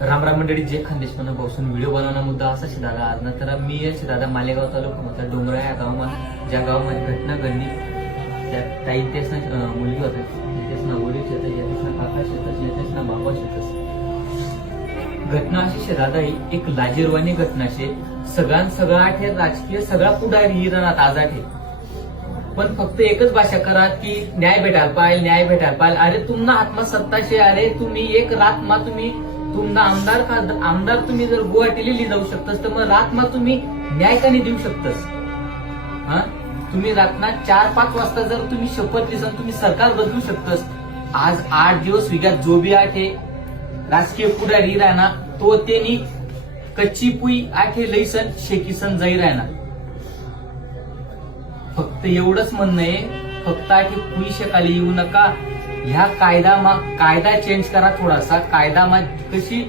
राम मंडळी, जे खानदेश पासून व्हिडिओ बनवणं मुद्दा असा शे दादा आज ना तर मी दादा मालेगाव तालुका म्हटलं डोंगरा या गावामध्ये ज्या गावामध्ये घटना घडली त्या ताई तेच ना मुलगी होते तेच ना वडील शेतस येतेच ना काका शेतस येतेच ना बाबा शेतस घटना अशी शे दादा एक लाजीरवाणी घटना शे सगळा आठे राजकीय सगळा पुढारी राहणार आज आठे पण फक्त एकच भाषा करा की न्याय भेटायला पाहिजे अरे तुम्हाला आत्मसत्ता शे अरे तुम्ही एक रात मा तुम्ही तुमना आमदार तुम्ही जर गुवाहाटीला लिहि जाऊ शकतस तर मग रात मा तुम्ही न्याय का नाही देऊ शकतस हा तुम्ही रातना 4-5 वाजता जर तुम्ही शपथ दिसन तुम्ही सरकार बदलू शकतस आज 8 दिवस विगत जो बी आठे राजकीय पुढारी राहणार तो त्यांनी कच्ची पुई आठे लईसन शेकीसन जाई राहणार फक्त एवढंच म्हणणं आहे फक्त आठे पुई शेकाली येऊ नका ह्या कायदा चेंज करा थोडासा कायदा कशी